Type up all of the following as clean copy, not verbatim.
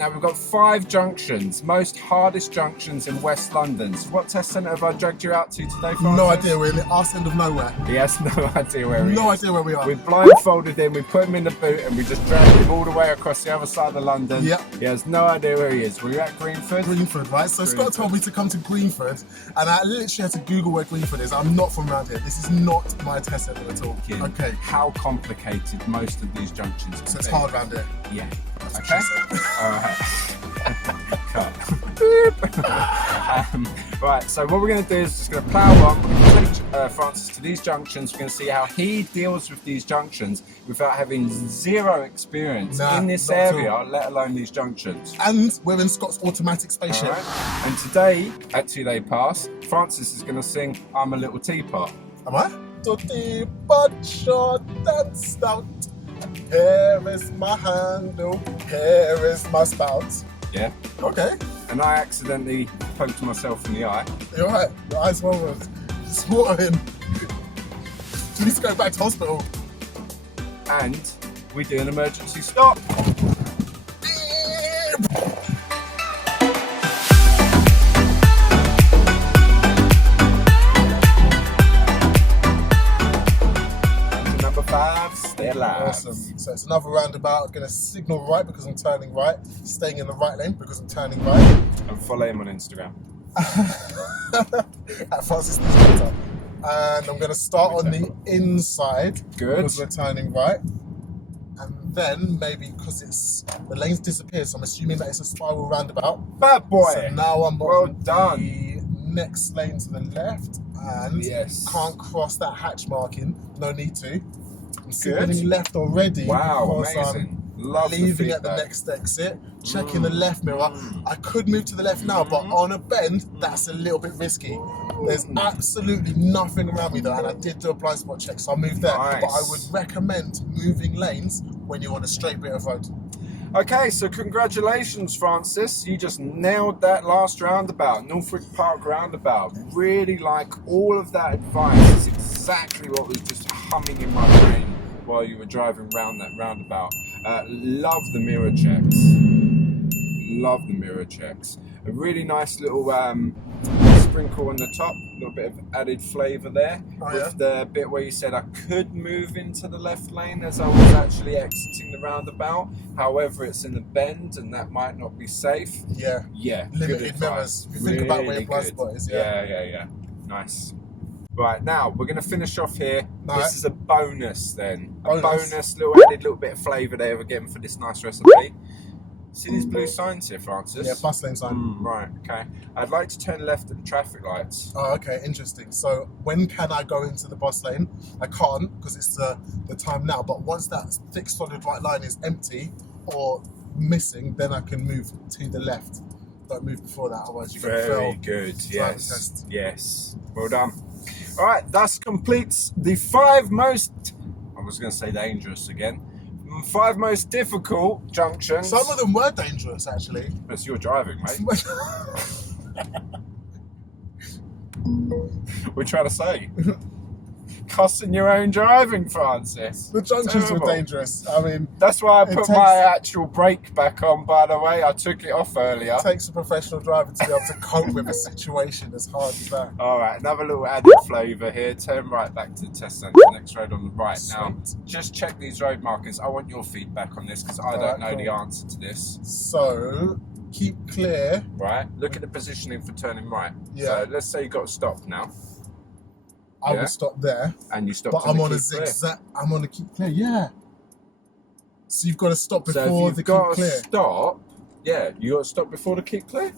Now we've got 5 junctions, most hardest junctions in West London. So what test centre have I dragged you out to today, Francis? No idea, we're in the arse end of nowhere. He has no idea where he is. No idea where we are. We blindfolded him, we put him in the boot and we just dragged him all the way across the other side of London. Yep. He has no idea where he is. We're at Greenford. Greenford, right? So Scott told me to come to Greenford and I literally had to Google where Greenford is. I'm not from around here. This is not my test centre at all. Okay. How complicated most of these junctions So it's hard around here. Yeah. That's what Okay. she said. All right. Cut. Right, so what we're going to do is just going to plough on. We're going to take Francis to these junctions. We're going to see how he deals with these junctions without having zero experience in this area, let alone these junctions. And we're in Scott's automatic spaceship. All right. And today, at 2 Day Pass, Francis is going to sing I'm a Little Teapot. Am I? To teapot, short and stout. Here is my handle, here is my spout. Yeah. Okay. And I accidentally poked myself in the eye. You're right. Your eyes were watering. You need to go back to hospital. And we do an emergency stop. Number 5, stay alive. Awesome. So it's another roundabout. I'm going to signal right because I'm turning right, staying in the right lane because I'm turning right. And follow him on Instagram. At Francis Newsletter. And I'm going to start on the inside. Good. Because we're turning right. And then maybe because the lanes disappear, so I'm assuming that it's a spiral roundabout. Bad boy. So now I'm Well on done. the next lane to the left and can't cross that hatch marking. No need to. I'm signaling left already. Wow, because amazing. I'm Love the leaving at the feedback. next exit, checking the left mirror. I could move to the left now, but on a bend, that's a little bit risky. There's absolutely nothing around me though, and I did do a blind spot check, so I'll move there. Nice. But I would recommend moving lanes when you're on a straight bit of road. Okay, so congratulations, Francis. You just nailed that last roundabout, Northwick Park roundabout. Really like all of that advice. It's exactly what was just humming in my brain while you were driving around that roundabout. Love the mirror checks. Love the mirror checks. A really nice little sprinkle on the top, a little bit of added flavour there. With the bit where you said I could move into the left lane as I was actually exiting the roundabout. However, it's in a bend and that might not be safe. Yeah. Yeah. Limited mirrors. If you think about where your blind spot is. Yeah. Nice. Right, now we're going to finish off here. Right. This is a bonus then. Bonus. Little added little bit of flavour there again for this nice recipe. See these blue signs here, Francis? Yeah, bus lane sign. Right, okay. I'd like to turn left at the traffic lights. Oh, okay, interesting. So when can I go into the bus lane? I can't because it's the time now. But once that thick solid white line is empty or missing, then I can move to the left. Don't move before that, otherwise you're going to fail. Very good, yes. Test. Yes, well done. All right, that completes the 5 most, I was going to say dangerous again, 5 most difficult junctions. Some of them were dangerous, actually. That's your driving, mate. We're trying to say. Cussing your own driving, Francis. The junctions were dangerous. I mean, that's why I put my actual brake back on, by the way. I took it off earlier. It takes a professional driver to be able to cope with a situation as hard as that. All right, another little added flavour here. Turn right back to the test centre, next road on the right. Now, just check these road markers. I want your feedback on this because I don't know the answer to this. So, keep clear. Right, look at the positioning for turning right. Yeah. So let's say you got to stop now. I would stop there. And you stop. But I'm on a zigzag. I'm on a keep clear. Yeah. So you've got to stop before the keep clear. Stop. Yeah, you got to stop before the keep clear.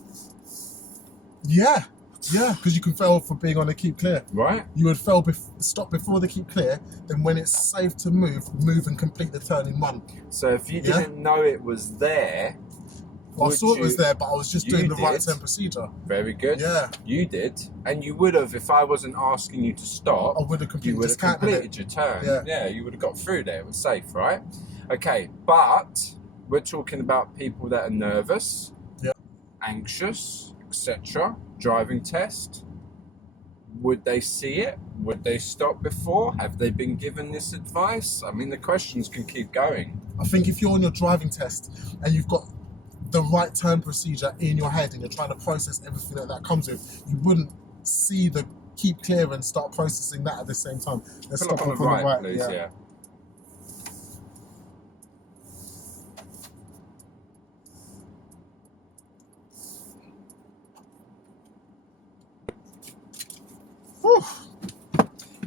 Yeah. Yeah, because you can fail for being on a keep clear. Right. You would stop before the keep clear. Then when it's safe to move and complete the turn in one. So if you didn't know it was there. Well, I saw it was there, but I was just doing the right turn procedure. Very good. Yeah. You did. And you would have, if I wasn't asking you to stop, I would have completed your turn. Yeah, you would have got through there. It was safe, right? Okay, but we're talking about people that are nervous, anxious, etc. Driving test. Would they see it? Would they stop before? Have they been given this advice? I mean, the questions can keep going. I think if you're on your driving test and you've got the right turn procedure in your head and you're trying to process everything that comes with, you wouldn't see the keep clear and start processing that at the same time. Let's Pull stop up on the right, please. Yeah. Whew.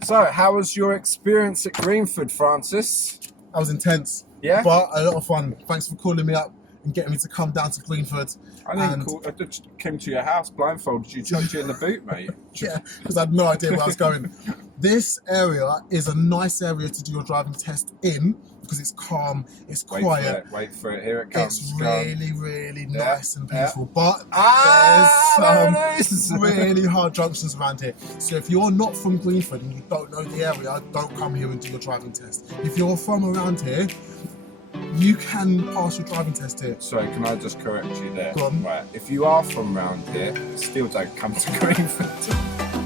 So, how was your experience at Greenford, Francis? That was intense. Yeah? But a lot of fun. Thanks for calling me up and getting me to come down to Greenford. I just came to your house blindfolded you, chucked you in the boot, mate. Yeah, because I had no idea where I was going. This area is a nice area to do your driving test in because it's calm, it's quiet. Wait for it, here it comes. It's really, really nice and peaceful. But there's some really hard junctions around here. So if you're not from Greenford and you don't know the area, don't come here and do your driving test. If you're from around here, you can pass your driving test here. Sorry, can I just correct you there? Go on. Right, if you are from around here, still don't come to Greenford.